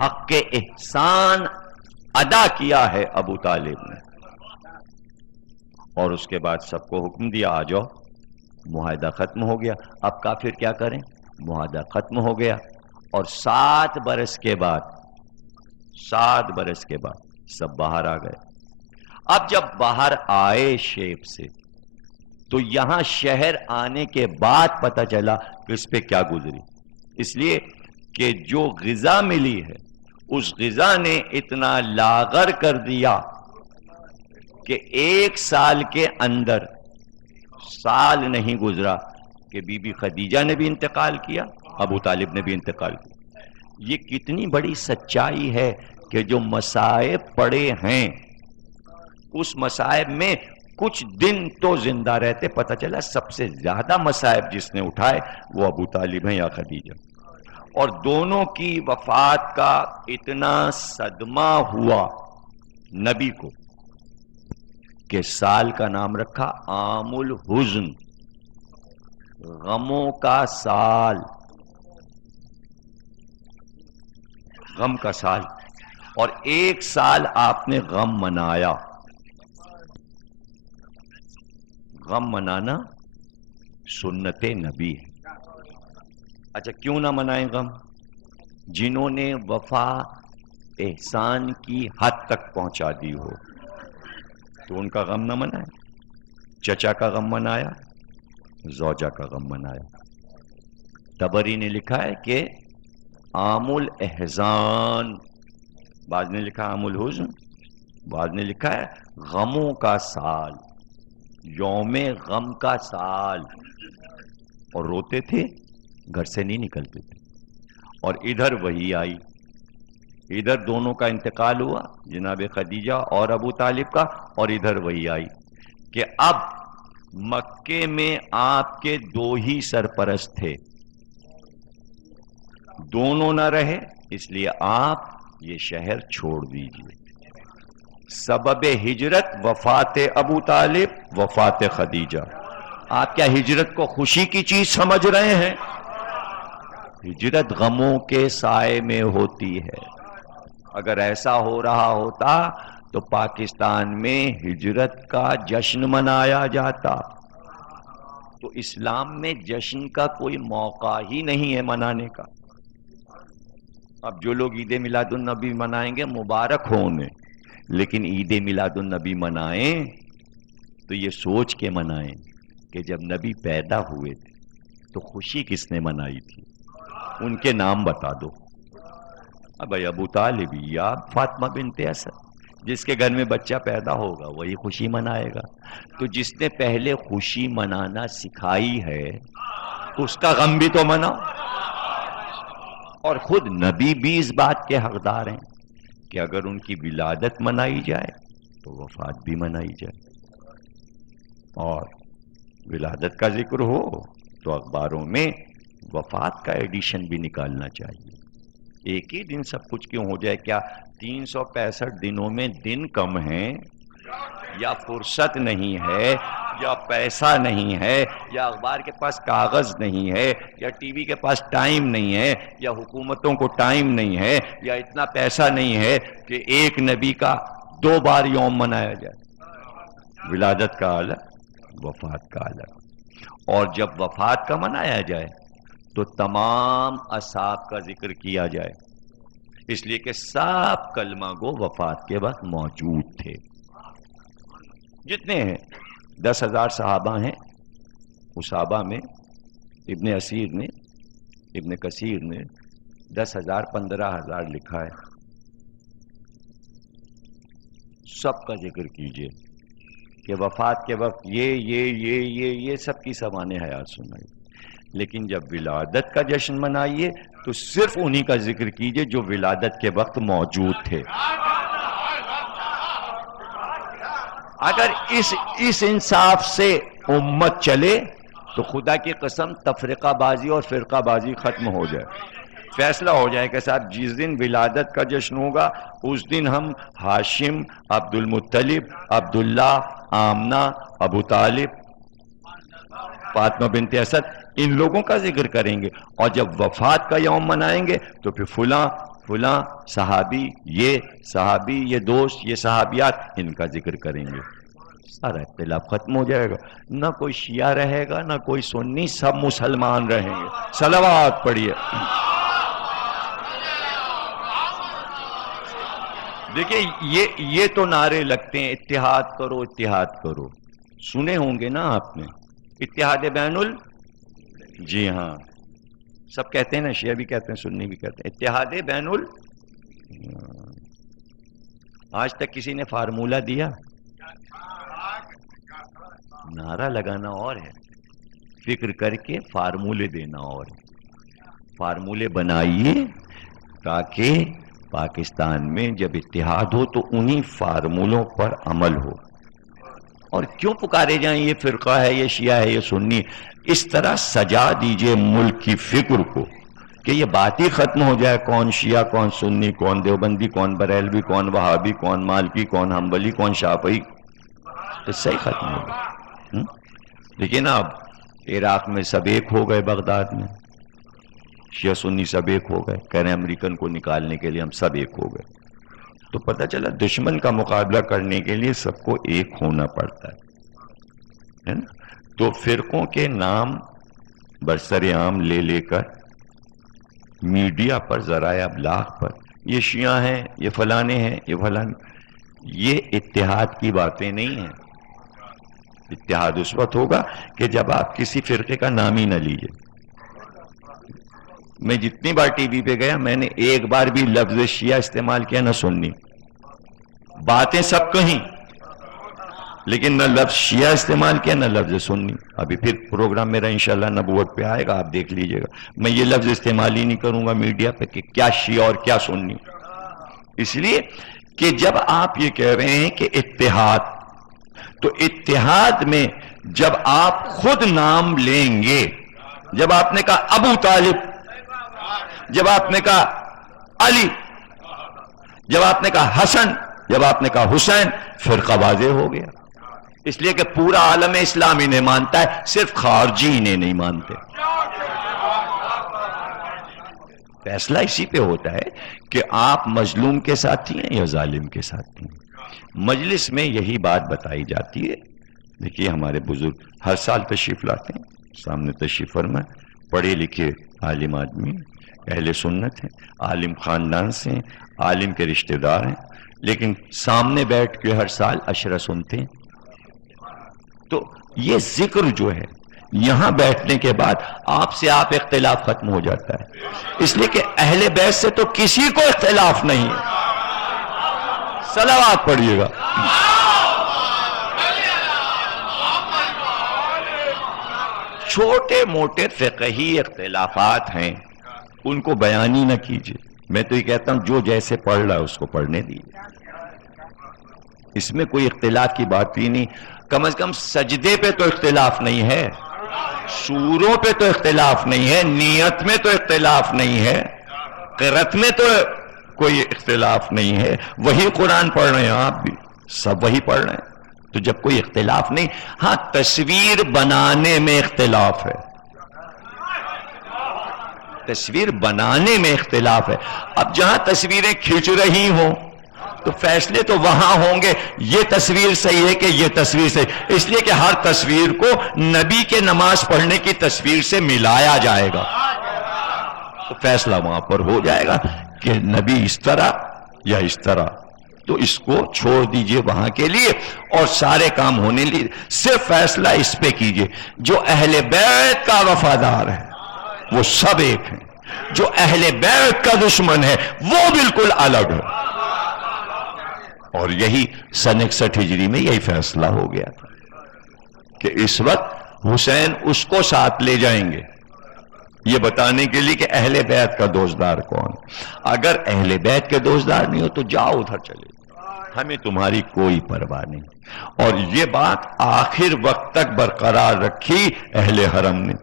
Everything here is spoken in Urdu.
حق احسان ادا کیا ہے ابو طالب نے، اور اس کے بعد سب کو حکم دیا آ جاؤ، معاہدہ ختم ہو گیا۔ اب کافر کیا کریں؟ معاہدہ ختم ہو گیا، اور 7 برس کے بعد سب باہر آ گئے۔ اب جب باہر آئے شیپ سے تو یہاں شہر آنے کے بعد پتہ چلا کہ اس پہ کیا گزری، اس لیے کہ جو غذا ملی ہے اس غذا نے اتنا لاغر کر دیا کہ 1 سال کے اندر، سال نہیں گزرا کہ بی بی خدیجہ نے بھی انتقال کیا، ابو طالب نے بھی انتقال کیا۔ یہ کتنی بڑی سچائی ہے کہ جو مصائب پڑے ہیں اس مصائب میں کچھ دن تو زندہ رہتے، پتہ چلا سب سے زیادہ مصائب جس نے اٹھائے وہ ابو طالب ہیں یا خدیجہ، اور دونوں کی وفات کا اتنا صدمہ ہوا نبی کو کہ سال کا نام رکھا عام الحزن، غموں کا سال، غم کا سال، اور 1 سال آپ نے غم منایا۔ غم منانا سنت نبی ہے۔ اچھا کیوں نہ منائیں غم؟ جنہوں نے وفا احسان کی حد تک پہنچا دی ہو تو ان کا غم نہ منائیں۔ چچا کا غم منایا، زوجہ کا غم منایا۔ طبری نے لکھا ہے کہ عام الاحزان، بعض نے لکھا عام الحزن، بعض نے لکھا ہے غموں کا سال، یوم غم کا سال، اور روتے تھے، گھر سے نہیں نکلتے تھے۔ اور ادھر وہی آئی، ادھر دونوں کا انتقال ہوا، جناب خدیجہ اور ابو طالب کا، اور ادھر وہی آئی کہ اب مکے میں آپ کے 2 ہی سرپرست تھے، دونوں نہ رہے، اس لیے آپ یہ شہر چھوڑ دیجئے۔ سبب ہجرت وفات ابو طالب، وفات خدیجہ۔ آپ کیا ہجرت کو خوشی کی چیز سمجھ رہے ہیں؟ ہجرت غموں کے سائے میں ہوتی ہے۔ اگر ایسا ہو رہا ہوتا تو پاکستان میں ہجرت کا جشن منایا جاتا۔ تو اسلام میں جشن کا کوئی موقع ہی نہیں ہے منانے کا۔ اب جو لوگ عید میلاد النبی منائیں گے مبارک ہو انہیں، لیکن عید میلاد النبی منائیں تو یہ سوچ کے منائیں کہ جب نبی پیدا ہوئے تھے تو خوشی کس نے منائی تھی، ان کے نام بتا دو۔ اب ابو طالب یا فاطمہ بنت اسد، جس کے گھر میں بچہ پیدا ہوگا وہی خوشی منائے گا۔ تو جس نے پہلے خوشی منانا سکھائی ہے اس کا غم بھی تو مناؤ۔ اور خود نبی بھی اس بات کے حقدار ہیں کہ اگر ان کی ولادت منائی جائے تو وفات بھی منائی جائے، اور ولادت کا ذکر ہو تو اخباروں میں وفات کا ایڈیشن بھی نکالنا چاہیے۔ ایک ہی دن سب کچھ کیوں ہو جائے؟ کیا 365 دنوں میں دن کم ہیں، یا فرصت نہیں ہے، یا پیسہ نہیں ہے، یا اخبار کے پاس کاغذ نہیں ہے، یا ٹی وی کے پاس ٹائم نہیں ہے، یا حکومتوں کو ٹائم نہیں ہے، یا اتنا پیسہ نہیں ہے کہ ایک نبی کا 2 بار یوم منایا جائے؟ ولادت کا الگ، وفات کا الگ۔ اور جب وفات کا منایا جائے تو تمام اصحاب کا ذکر کیا جائے، اس لیے کہ سب کلمہ گو وفات کے وقت موجود تھے، جتنے ہیں 10,000 صحابہ ہیں۔ اس صحابہ میں ابن اسیر نے، ابن کثیر نے 10,000 15,000 لکھا ہے۔ سب کا ذکر کیجئے کہ وفات کے وقت یہ سب کی سوانح حیات سنائی، لیکن جب ولادت کا جشن منائیے تو صرف انہی کا ذکر کیجئے جو ولادت کے وقت موجود تھے۔ اگر اس انصاف سے امت چلے تو خدا کی قسم تفرقہ بازی اور فرقہ بازی ختم ہو جائے، فیصلہ ہو جائے کہ صاحب جس دن ولادت کا جشن ہوگا اس دن ہم ہاشم، عبد المطلب، عبداللہ، آمنہ، ابو طالب، فاطمہ بنت اسد، ان لوگوں کا ذکر کریں گے، اور جب وفات کا یوم منائیں گے تو پھر فلاں فلاں صحابی، یہ دوست، یہ صحابیات، ان کا ذکر کریں گے، سارا اختلاف ختم ہو جائے گا، نہ کوئی شیعہ رہے گا نہ کوئی سنی، سب مسلمان رہیں گے۔ صلوات پڑھیے۔ دیکھیں یہ تو نعرے لگتے ہیں، اتحاد کرو اتحاد کرو، سنے ہوں گے نا آپ نے، اتحاد بین جی ہاں، سب کہتے ہیں نا، شیعہ بھی کہتے ہیں سنی بھی کہتے ہیں، اتحاد بین آج تک کسی نے فارمولہ دیا؟ نعرہ لگانا اور ہے، فکر کر کے فارمولے دینا اور ہے۔ فارمولے بنائیے تاکہ پاکستان میں جب اتحاد ہو تو انہی فارمولوں پر عمل ہو، اور کیوں پکارے جائیں یہ فرقہ ہے، یہ شیعہ ہے، یہ سنی، اس طرح سجا دیجئے ملک کی فکر کو کہ یہ بات ہی ختم ہو جائے، کون شیعہ کون سنی، کون دیوبندی کون بریلوی، کون وہابی، کون مالکی، کون حنبلی، کون شافعی، تو صحیح ختم ہو گیا۔ لیکن اب عراق میں سب ایک ہو گئے، بغداد میں شیعہ سنی سب ایک ہو گئے، کہہ رہے ہیں امریکن کو نکالنے کے لیے ہم سب ایک ہو گئے، تو پتہ چلا دشمن کا مقابلہ کرنے کے لیے سب کو ایک ہونا پڑتا ہے نا؟ تو فرقوں کے نام برسر عام لے لے کر میڈیا پر، ذرائع ابلاغ پر، یہ شیعہ ہیں، یہ فلانے ہیں، یہ فلانے، یہ اتحاد کی باتیں نہیں ہیں۔ اتحاد اس وقت ہوگا کہ جب آپ کسی فرقے کا نام ہی نہ لیجئے۔ میں جتنی بار ٹی وی پہ گیا، میں نے ایک بار بھی لفظ شیعہ استعمال کیا نہ سنی، باتیں سب کہیں، لیکن نہ لفظ شیعہ استعمال کیا نہ لفظ سنی۔ ابھی پھر پروگرام میرا انشاءاللہ نبوت پہ آئے گا، آپ دیکھ لیجئے گا، میں یہ لفظ استعمال ہی نہیں کروں گا میڈیا پہ کہ کیا شیعہ اور کیا سنی، اس لیے کہ جب آپ یہ کہہ رہے ہیں کہ اتحاد، تو اتحاد میں جب آپ خود نام لیں گے، جب آپ نے کہا ابو طالب، جب آپ نے کہا علی، جب آپ نے کہا حسن، جب آپ نے کہا حسین، فرقہ واضح ہو گیا، اس لیے کہ پورا عالم اسلام انہیں مانتا ہے، صرف خارجی انہیں نہیں مانتے۔ فیصلہ اسی پہ ہوتا ہے کہ آپ مظلوم کے ساتھی ہیں یا ظالم کے ساتھی ہیں۔ مجلس میں یہی بات بتائی جاتی ہے۔ دیکھیے ہمارے بزرگ ہر سال تشریف لاتے ہیں، سامنے تشریف فرمائے، پڑھے لکھے عالم آدمی، اہل سنت ہیں، عالم خاندان سے ہیں، عالم کے رشتہ دار ہیں، لیکن سامنے بیٹھ کے ہر سال عشرہ سنتے ہیں۔ تو یہ ذکر جو ہے یہاں بیٹھنے کے بعد آپ سے آپ اختلاف ختم ہو جاتا ہے، اس لیے کہ اہل بیت سے تو کسی کو اختلاف نہیں ہے۔ صلوات پڑھیے گا۔ چھوٹے موٹے فقہی اختلافات ہیں، ان کو بیان ہی نہ کیجیے۔ میں تو یہ کہتا ہوں جو جیسے پڑھ رہا ہے اس کو پڑھنے دیجیے، اس میں کوئی اختلاف کی بات ہی نہیں۔ کم از کم سجدے پہ تو اختلاف نہیں ہے، سوروں پہ تو اختلاف نہیں ہے، نیت میں تو اختلاف نہیں ہے، قرأت میں تو کوئی اختلاف نہیں ہے، وہی قرآن پڑھ رہے ہیں، آپ بھی سب وہی پڑھ رہے ہیں، تو جب کوئی اختلاف نہیں، ہاں تصویر بنانے میں اختلاف ہے، تصویر بنانے میں اختلاف ہے۔ اب جہاں تصویریں کھینچ رہی ہوں تو فیصلے تو وہاں ہوں گے، یہ تصویر صحیح ہے کہ یہ تصویر صحیح، اس لیے کہ ہر تصویر کو نبی کے نماز پڑھنے کی تصویر سے ملایا جائے گا، تو فیصلہ وہاں پر ہو جائے گا کہ نبی اس طرح یا اس طرح، تو اس کو چھوڑ دیجئے وہاں کے لیے اور سارے کام ہونے لیے صرف فیصلہ اس پہ کیجئے۔ جو اہل بیت کا وفادار ہے وہ سب ایک ہیں، جو اہل بیت کا دشمن ہے وہ بالکل الگ ہے، اور یہی سن 61 ہجری میں یہی فیصلہ ہو گیا تھا کہ اس وقت حسین اس کو ساتھ لے جائیں گے، یہ بتانے کے لیے کہ اہل بیت کا دوستدار کون۔ اگر اہل بیت کے دوستدار نہیں ہو تو جاؤ ادھر چلے، ہمیں تمہاری کوئی پرواہ نہیں، اور یہ بات آخر وقت تک برقرار رکھی اہل حرم نے۔